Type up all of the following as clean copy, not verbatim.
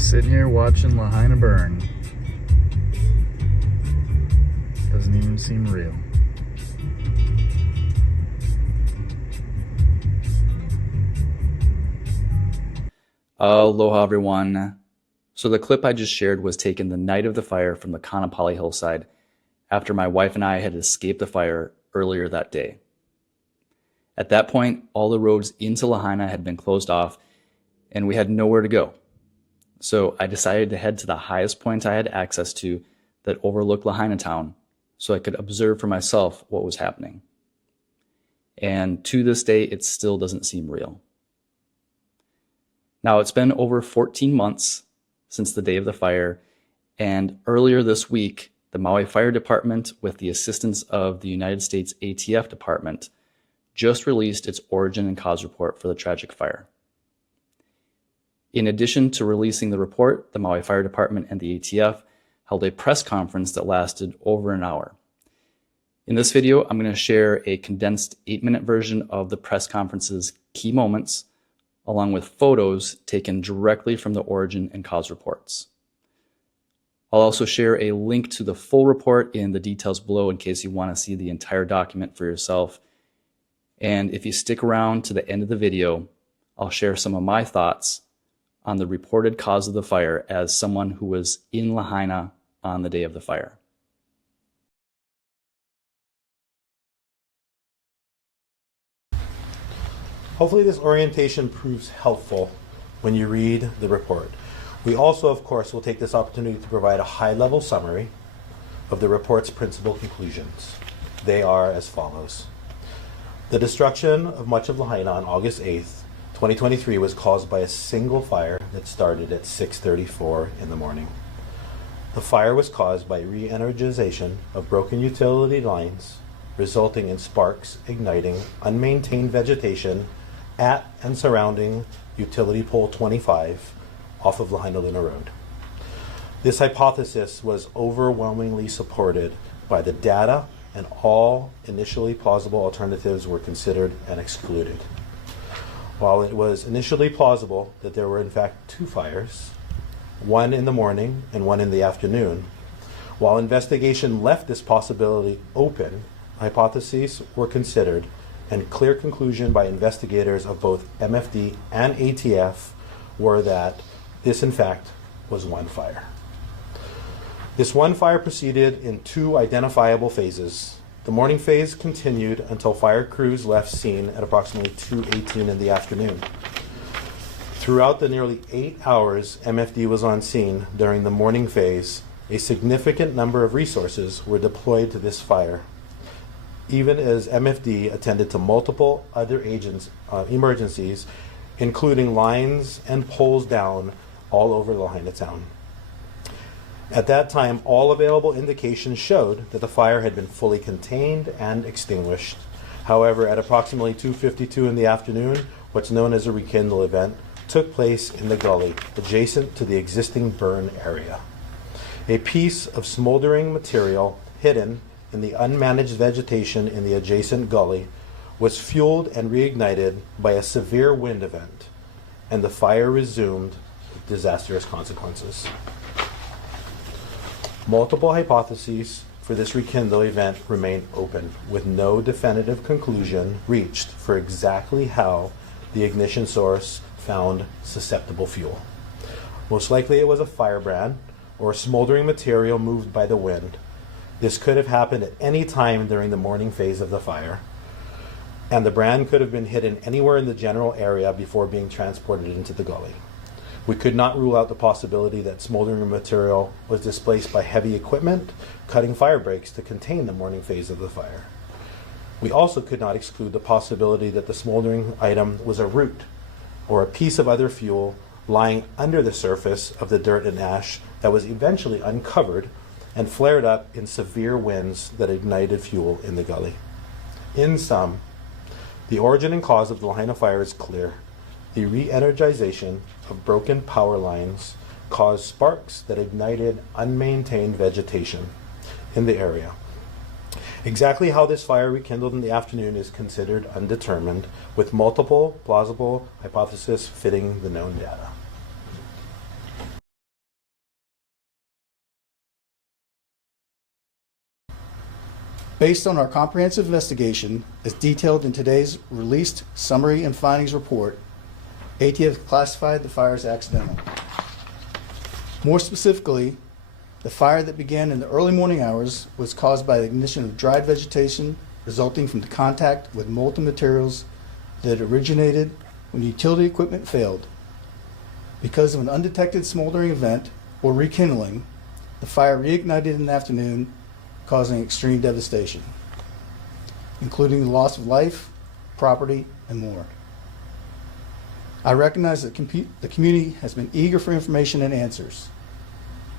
Sitting here watching Lahaina burn. Doesn't even seem real. Aloha everyone. So the clip I just shared was taken the night of the fire from the Kanapali hillside after my wife and I had escaped the fire earlier that day. At that point, all the roads into Lahaina had been closed off and we had nowhere to go. So I decided to head to the highest point I had access to that overlooked Lahaina town so I could observe for myself what was happening. And to this day, it still doesn't seem real. Now, it's been over 14 months since the day of the fire, and earlier this week, the Maui Fire Department, with the assistance of the United States ATF Department, just released its origin and cause report for the tragic fire. In addition to releasing the report, the Maui Fire Department and the ATF held a press conference that lasted over an hour. In this video, I'm going to share a condensed 8-minute version of the press conference's key moments, along with photos taken directly from the origin and cause reports. I'll also share a link to the full report in the details below in case you want to see the entire document for yourself. And if you stick around to the end of the video, I'll share some of my thoughts on the reported cause of the fire as someone who was in Lahaina on the day of the fire. Hopefully this orientation proves helpful when you read the report. We also, of course, will take this opportunity to provide a high-level summary of the report's principal conclusions. They are as follows. The destruction of much of Lahaina on August 8th, 2023 was caused by a single fire that started at 6:34 in the morning. The fire was caused by re-energization of broken utility lines, resulting in sparks igniting unmaintained vegetation at and surrounding utility pole 25 off of Lahaina Luna Road. This hypothesis was overwhelmingly supported by the data, and all initially plausible alternatives were considered and excluded. While it was initially plausible that there were in fact two fires, one in the morning and one in the afternoon, while investigation left this possibility open, hypotheses were considered, and clear conclusion by investigators of both MFD and ATF were that this in fact was one fire. This one fire proceeded in two identifiable phases. The morning phase continued until fire crews left scene at approximately 2:18 in the afternoon. Throughout the nearly 8 hours MFD was on scene during the morning phase, a significant number of resources were deployed to this fire, even as MFD attended to multiple other emergencies, including lines and poles down all over Lahaina town. At that time, all available indications showed that the fire had been fully contained and extinguished. However, at approximately 2:52 in the afternoon, what's known as a rekindle event took place in the gully adjacent to the existing burn area. A piece of smoldering material hidden in the unmanaged vegetation in the adjacent gully was fueled and reignited by a severe wind event, and the fire resumed with disastrous consequences. Multiple hypotheses for this rekindle event remain open, with no definitive conclusion reached for exactly how the ignition source found susceptible fuel. Most likely it was a firebrand or smoldering material moved by the wind. This could have happened at any time during the morning phase of the fire, and the brand could have been hidden anywhere in the general area before being transported into the gully. We could not rule out the possibility that smoldering material was displaced by heavy equipment, cutting fire breaks to contain the morning phase of the fire. We also could not exclude the possibility that the smoldering item was a root or a piece of other fuel lying under the surface of the dirt and ash that was eventually uncovered and flared up in severe winds that ignited fuel in the gully. In sum, the origin and cause of the Lahaina fire is clear. The re-energization of broken power lines caused sparks that ignited unmaintained vegetation in the area. Exactly how this fire rekindled in the afternoon is considered undetermined, with multiple plausible hypotheses fitting the known data. Based on our comprehensive investigation, as detailed in today's released summary and findings report, ATF classified the fire as accidental. More specifically, the fire that began in the early morning hours was caused by the ignition of dried vegetation resulting from the contact with molten materials that originated when utility equipment failed. Because of an undetected smoldering event or rekindling, the fire reignited in the afternoon, causing extreme devastation, including the loss of life, property, and more. I recognize that the community has been eager for information and answers,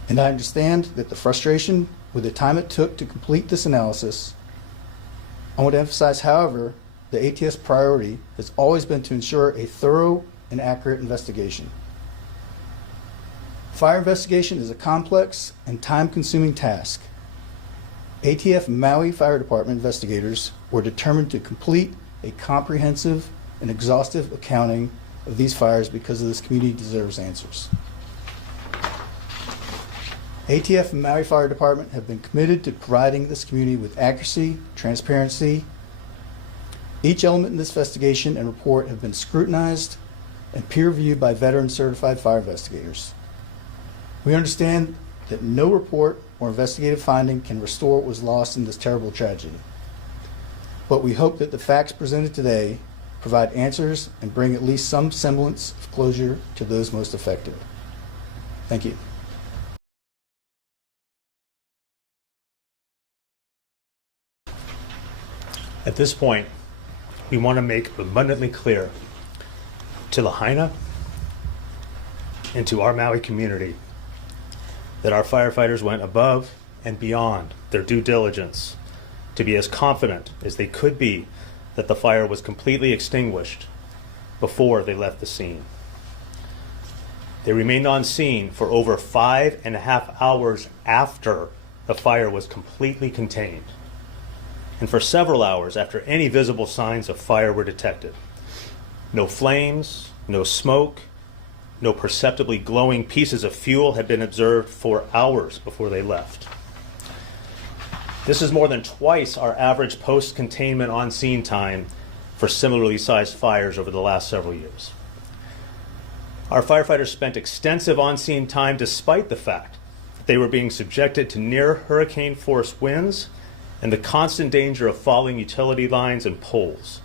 and I understand that the frustration with the time it took to complete this analysis. I want to emphasize, however, the ATF's priority has always been to ensure a thorough and accurate investigation. Fire investigation is a complex and time-consuming task. ATF Maui Fire Department investigators were determined to complete a comprehensive and exhaustive accounting of these fires because of this community deserves answers. ATF and Maui Fire Department have been committed to providing this community with accuracy, transparency. Each element in this investigation and report have been scrutinized and peer-reviewed by veteran certified fire investigators. We understand that no report or investigative finding can restore what was lost in this terrible tragedy. But we hope that the facts presented today provide answers and bring at least some semblance of closure to those most affected. Thank you. At this point, we want to make abundantly clear to Lahaina and to our Maui community that our firefighters went above and beyond their due diligence to be as confident as they could be that the fire was completely extinguished before they left the scene. They remained on scene for over 5.5 hours after the fire was completely contained, and for several hours after any visible signs of fire were detected. No flames, no smoke, no perceptibly glowing pieces of fuel had been observed for hours before they left. This is more than twice our average post-containment on-scene time for similarly sized fires over the last several years. Our firefighters spent extensive on-scene time despite the fact that they were being subjected to near hurricane-force winds and the constant danger of falling utility lines and poles.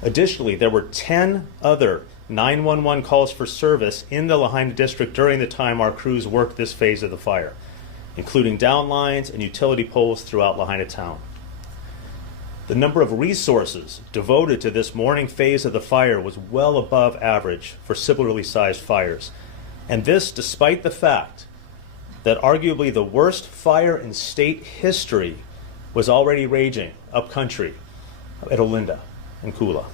Additionally, there were 10 other 911 calls for service in the Lahaina district during the time our crews worked this phase of the fire, including down lines and utility poles throughout Lahaina town. The number of resources devoted to this morning phase of the fire was well above average for similarly sized fires, and this despite the fact that arguably the worst fire in state history was already raging upcountry at Olinda and Kula.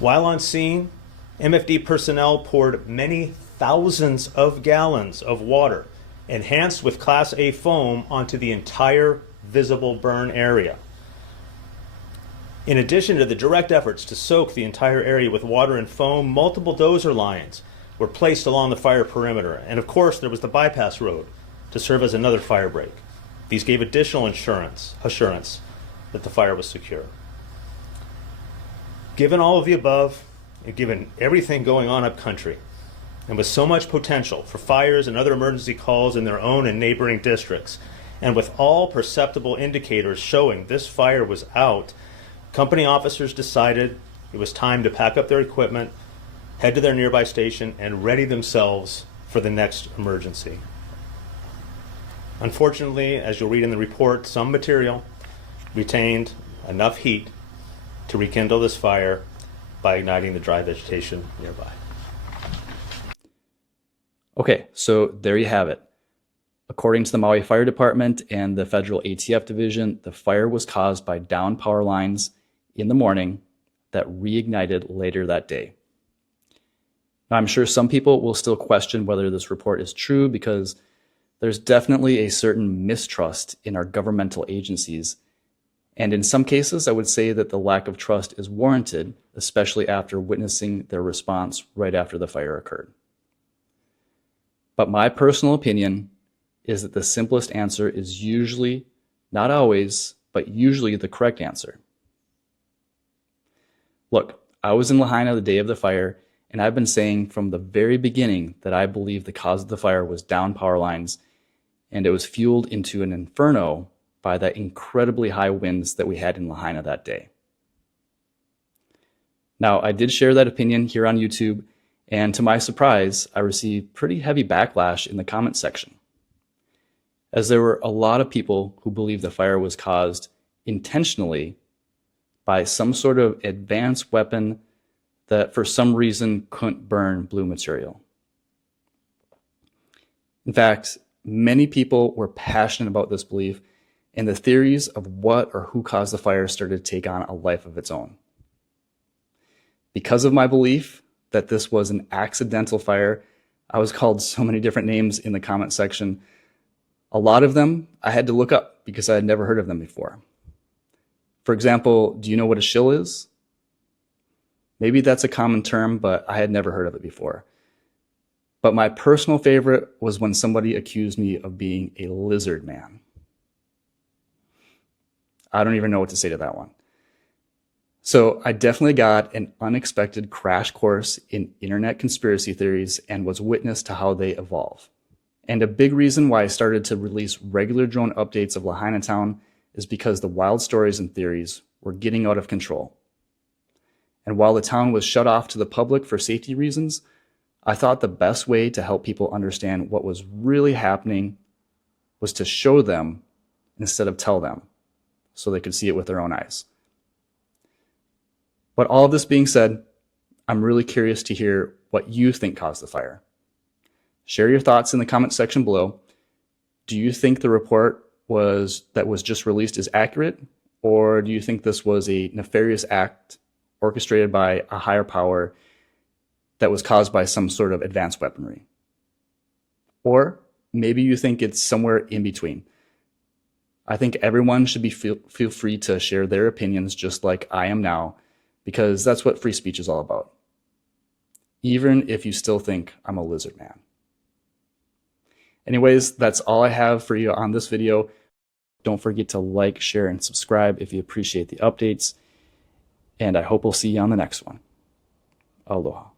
While on scene, MFD personnel poured many thousands of gallons of water, enhanced with Class A foam, onto the entire visible burn area. In addition to the direct efforts to soak the entire area with water and foam, multiple dozer lines were placed along the fire perimeter, and of course there was the bypass road to serve as another fire break. These gave additional assurance that the fire was secure. Given all of the above, and given everything going on up country, and with so much potential for fires and other emergency calls in their own and neighboring districts, and with all perceptible indicators showing this fire was out, company officers decided it was time to pack up their equipment, head to their nearby station, and ready themselves for the next emergency. Unfortunately, as you'll read in the report, some material retained enough heat to rekindle this fire by igniting the dry vegetation nearby. Okay, so there you have it. According to the Maui Fire Department and the Federal ATF Division, the fire was caused by down power lines in the morning that reignited later that day. Now, I'm sure some people will still question whether this report is true because there's definitely a certain mistrust in our governmental agencies. And in some cases, I would say that the lack of trust is warranted, especially after witnessing their response right after the fire occurred. But my personal opinion is that the simplest answer is usually Not always, but usually the correct answer. Look, I was in Lahaina the day of the fire, and I've been saying from the very beginning that I believe the cause of the fire was down power lines, and it was fueled into an inferno by the incredibly high winds that we had in Lahaina that day. Now, I did share that opinion here on YouTube, and to my surprise, I received pretty heavy backlash in the comment section, as there were a lot of people who believed the fire was caused intentionally by some sort of advanced weapon that for some reason couldn't burn blue material. In fact, many people were passionate about this belief, and the theories of what or who caused the fire started to take on a life of its own. Because of my belief that this was an accidental fire, I was called so many different names in the comment section. A lot of them I had to look up because I had never heard of them before. For example, do you know what a shill is? Maybe that's a common term, but I had never heard of it before. But my personal favorite was when somebody accused me of being a lizard man. I don't even know what to say to that one. So I definitely got an unexpected crash course in internet conspiracy theories and was witness to how they evolve. And a big reason why I started to release regular drone updates of Lahaina Town is because the wild stories and theories were getting out of control. And while the town was shut off to the public for safety reasons, I thought the best way to help people understand what was really happening was to show them instead of tell them, so they could see it with their own eyes. But all of this being said, I'm really curious to hear what you think caused the fire. Share your thoughts in the comment section below. Do you think the report that was just released is accurate, or do you think this was a nefarious act orchestrated by a higher power that was caused by some sort of advanced weaponry? Or maybe you think it's somewhere in between. I think everyone should feel free to share their opinions just like I am now, because that's what free speech is all about. Even if you still think I'm a lizard man. Anyways, that's all I have for you on this video. Don't forget to like, share, and subscribe if you appreciate the updates. And I hope we'll see you on the next one. Aloha.